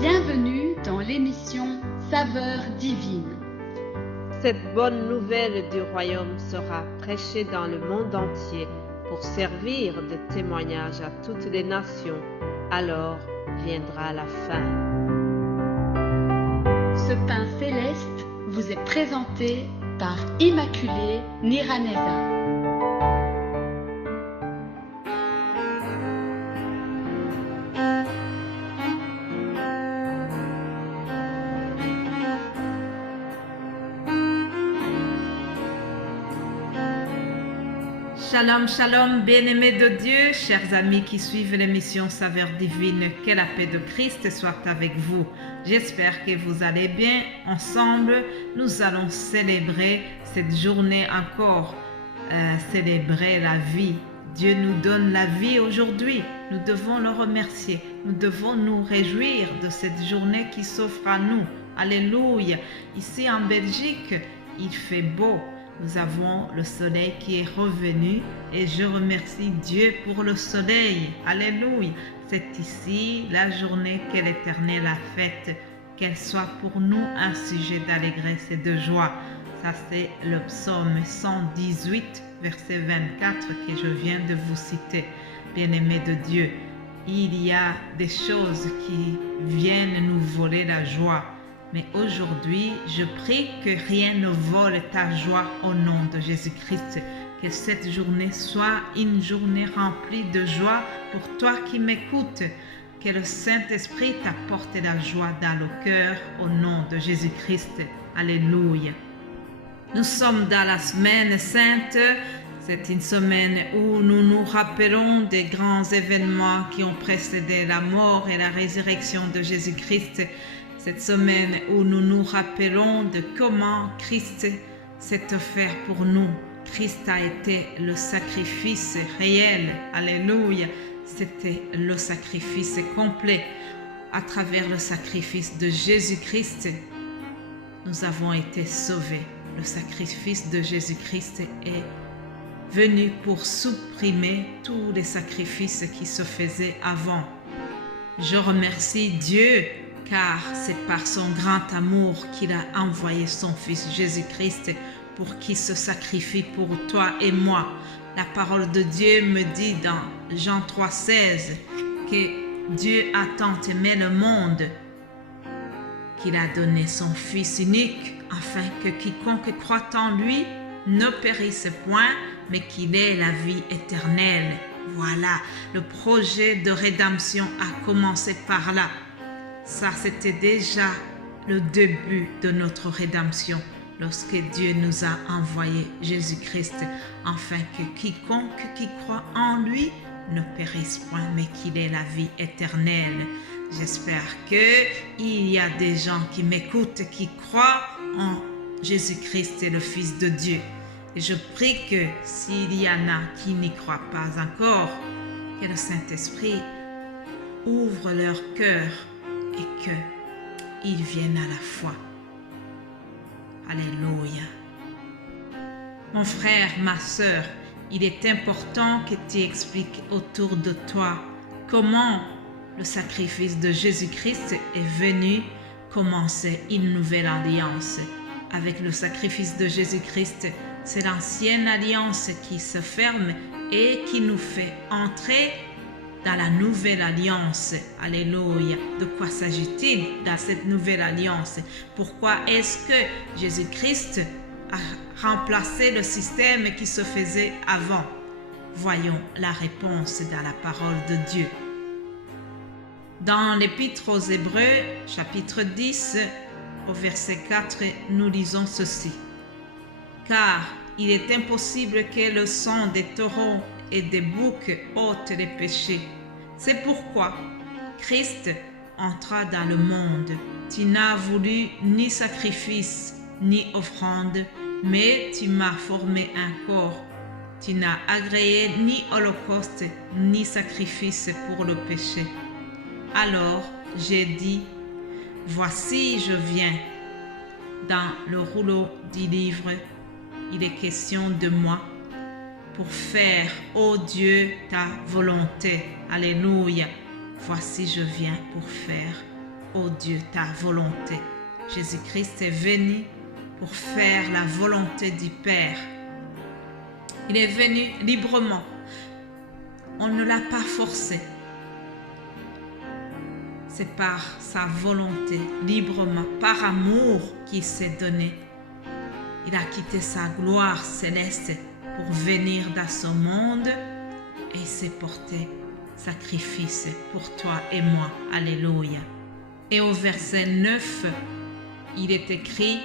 Bienvenue dans l'émission Saveurs divines. Cette bonne nouvelle du royaume sera prêchée dans le monde entier pour servir de témoignage à toutes les nations. Alors viendra la fin. Ce pain céleste vous est présenté par Immaculée Niraneza. Shalom, shalom, bien-aimés de Dieu, chers amis qui suivent l'émission Saveurs divines, que la paix de Christ soit avec vous. J'espère que vous allez bien. Ensemble, nous allons célébrer cette journée encore, célébrer la vie. Dieu nous donne la vie aujourd'hui. Nous devons le remercier. Nous devons nous réjouir de cette journée qui s'offre à nous. Alléluia. Ici en Belgique, il fait beau. Nous avons le soleil qui est revenu et je remercie Dieu pour le soleil. Alléluia. C'est ici la journée que l'Éternel a faite. Qu'elle soit pour nous un sujet d'allégresse et de joie. Ça, c'est le psaume 118, verset 24 que je viens de vous citer. Bien-aimés de Dieu, il y a des choses qui viennent nous voler la joie. Mais aujourd'hui, je prie que rien ne vole ta joie au nom de Jésus-Christ. Que cette journée soit une journée remplie de joie pour toi qui m'écoutes. Que le Saint-Esprit t'apporte la joie dans le cœur au nom de Jésus-Christ. Alléluia. Nous sommes dans la semaine sainte. C'est une semaine où nous nous rappelons des grands événements qui ont précédé la mort et la résurrection de Jésus-Christ. Cette semaine où nous nous rappelons de comment Christ s'est offert pour nous. Christ a été le sacrifice réel. Alléluia. C'était le sacrifice complet. À travers le sacrifice de Jésus-Christ, nous avons été sauvés. Le sacrifice de Jésus-Christ est venu pour supprimer tous les sacrifices qui se faisaient avant. Je remercie Dieu car c'est par son grand amour qu'il a envoyé son Fils Jésus-Christ pour qu'il se sacrifie pour toi et moi. La parole de Dieu me dit dans Jean 3,16 que Dieu a tant aimé le monde qu'il a donné son Fils unique afin que quiconque croit en lui ne périsse point, mais qu'il ait la vie éternelle. Voilà, le projet de rédemption a commencé par là. Ça, c'était déjà le début de notre rédemption lorsque Dieu nous a envoyé Jésus-Christ afin que quiconque qui croit en lui ne périsse point mais qu'il ait la vie éternelle. J'espère qu'il y a des gens qui m'écoutent, qui croient en Jésus-Christ et le Fils de Dieu. Et je prie que s'il y en a qui n'y croient pas encore, que le Saint-Esprit ouvre leur cœur et qu'ils viennent à la foi. Alléluia. Mon frère, ma sœur, il est important que tu expliques autour de toi comment le sacrifice de Jésus-Christ est venu commencer une nouvelle alliance. Avec le sacrifice de Jésus-Christ, c'est l'ancienne alliance qui se ferme et qui nous fait entrer dans la nouvelle alliance. Alléluia. De quoi s'agit-il dans cette nouvelle alliance? Pourquoi est-ce que Jésus-Christ a remplacé le système qui se faisait avant? Voyons la réponse dans la parole de Dieu. Dans l'Épître aux Hébreux, chapitre 10, au verset 4, nous lisons ceci. Car il est impossible que le sang des taureaux et des boucs ôtent les péchés. C'est pourquoi Christ entra dans le monde. Tu n'as voulu ni sacrifice, ni offrande, mais tu m'as formé un corps. Tu n'as agréé ni holocauste, ni sacrifice pour le péché. Alors j'ai dit, voici je viens. Dans le rouleau du livre, il est question de moi pour faire, ô Dieu, ta volonté. Alléluia. Voici je viens pour faire ô Dieu, ta volonté. Jésus-Christ est venu pour faire la volonté du Père. Il est venu librement. On ne l'a pas forcé. C'est par sa volonté, librement, par amour qu'il s'est donné. Il a quitté sa gloire céleste pour venir dans ce monde et s'est porté sacrifice pour toi et moi. Alléluia. Et au verset 9, il est écrit,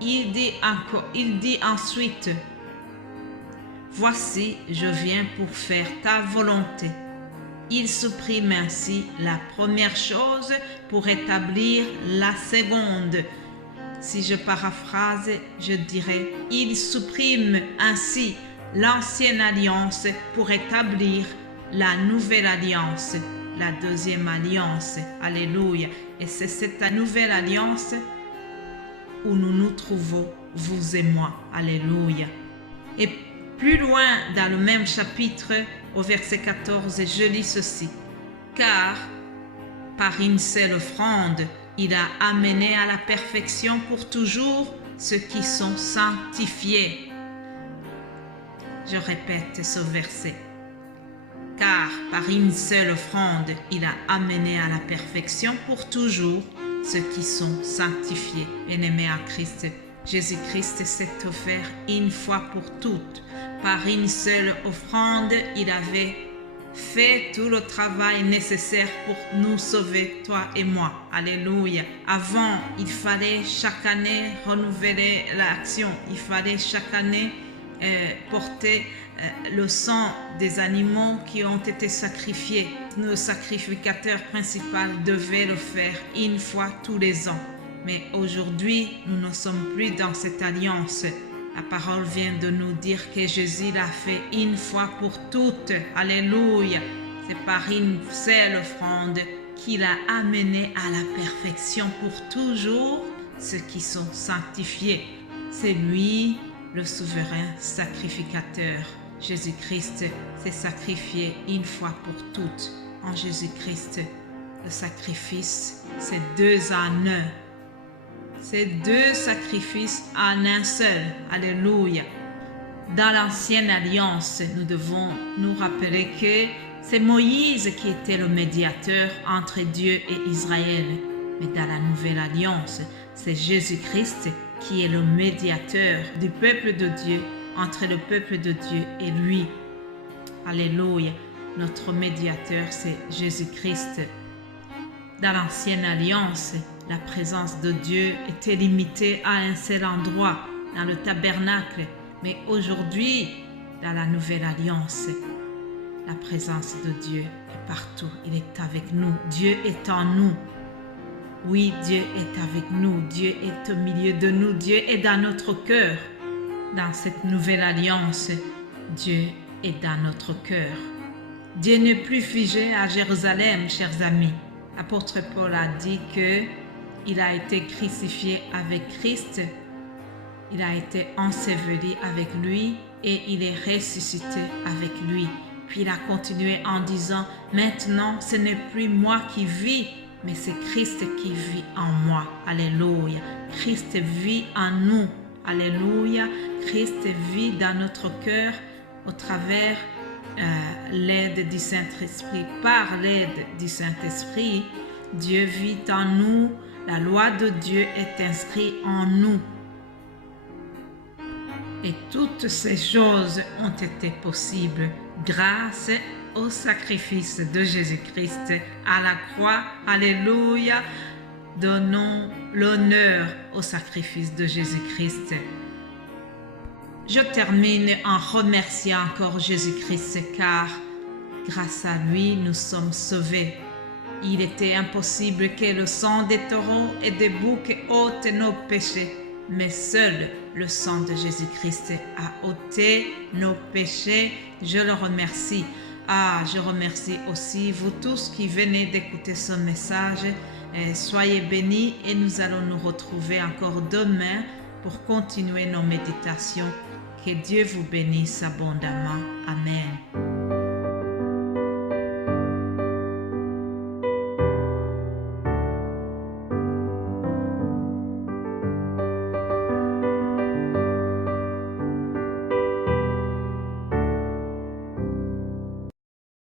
il dit ensuite, voici, je viens pour faire ta volonté. Il supprime ainsi la première chose pour établir la seconde. Si je paraphrase, je dirais, il supprime ainsi l'ancienne alliance pour établir la nouvelle alliance, la deuxième alliance. Alléluia. Et c'est cette nouvelle alliance où nous nous trouvons, vous et moi. Alléluia. Et plus loin dans le même chapitre, au verset 14, je lis ceci. Car par une seule offrande, il a amené à la perfection pour toujours ceux qui sont sanctifiés. Je répète ce verset. Car par une seule offrande, il a amené à la perfection pour toujours ceux qui sont sanctifiés. Bien-aimés à Christ, Jésus-Christ s'est offert une fois pour toutes. Par une seule offrande, il avait fait tout le travail nécessaire pour nous sauver, toi et moi. Alléluia. Avant, il fallait chaque année renouveler l'action. Il fallait chaque année porter le sang des animaux qui ont été sacrifiés. Le sacrificateur principal devait le faire une fois tous les ans. Mais aujourd'hui, nous ne sommes plus dans cette alliance. La parole vient de nous dire que Jésus l'a fait une fois pour toutes. Alléluia. C'est par une seule offrande qu'il a amené à la perfection pour toujours ceux qui sont sanctifiés. C'est lui le souverain sacrificateur. Jésus-Christ s'est sacrifié une fois pour toutes. En Jésus-Christ, le sacrifice, c'est deux en un. C'est deux sacrifices en un seul. Alléluia. Dans l'ancienne alliance, nous devons nous rappeler que c'est Moïse qui était le médiateur entre Dieu et Israël. Mais dans la nouvelle alliance, c'est Jésus-Christ qui est le médiateur du peuple de Dieu, entre le peuple de Dieu et lui. Alléluia. Notre médiateur, c'est Jésus-Christ. Dans l'ancienne alliance, la présence de Dieu était limitée à un seul endroit, dans le tabernacle. Mais aujourd'hui, dans la nouvelle alliance, la présence de Dieu est partout. Il est avec nous. Dieu est en nous. Oui, Dieu est avec nous. Dieu est au milieu de nous. Dieu est dans notre cœur. Dans cette nouvelle alliance, Dieu est dans notre cœur. Dieu n'est plus figé à Jérusalem, chers amis. L'apôtre Paul a dit qu'il a été crucifié avec Christ, il a été enseveli avec lui et il est ressuscité avec lui. Puis il a continué en disant, maintenant ce n'est plus moi qui vis, mais c'est Christ qui vit en moi. Alléluia. Christ vit en nous. Alléluia. Christ vit dans notre cœur au travers l'aide du Saint-Esprit. Par l'aide du Saint-Esprit, Dieu vit en nous. La loi de Dieu est inscrite en nous. Et toutes ces choses ont été possibles grâce au sacrifice de Jésus-Christ à la croix. Alléluia. Donnons l'honneur au sacrifice de Jésus-Christ. Je termine en remerciant encore Jésus-Christ car grâce à lui, nous sommes sauvés. Il était impossible que le sang des taureaux et des boucs ôte nos péchés, mais seul le sang de Jésus-Christ a ôté nos péchés. Je le remercie. Je remercie aussi vous tous qui venez d'écouter ce message. Soyez bénis et nous allons nous retrouver encore demain pour continuer nos méditations. Que Dieu vous bénisse abondamment. Amen.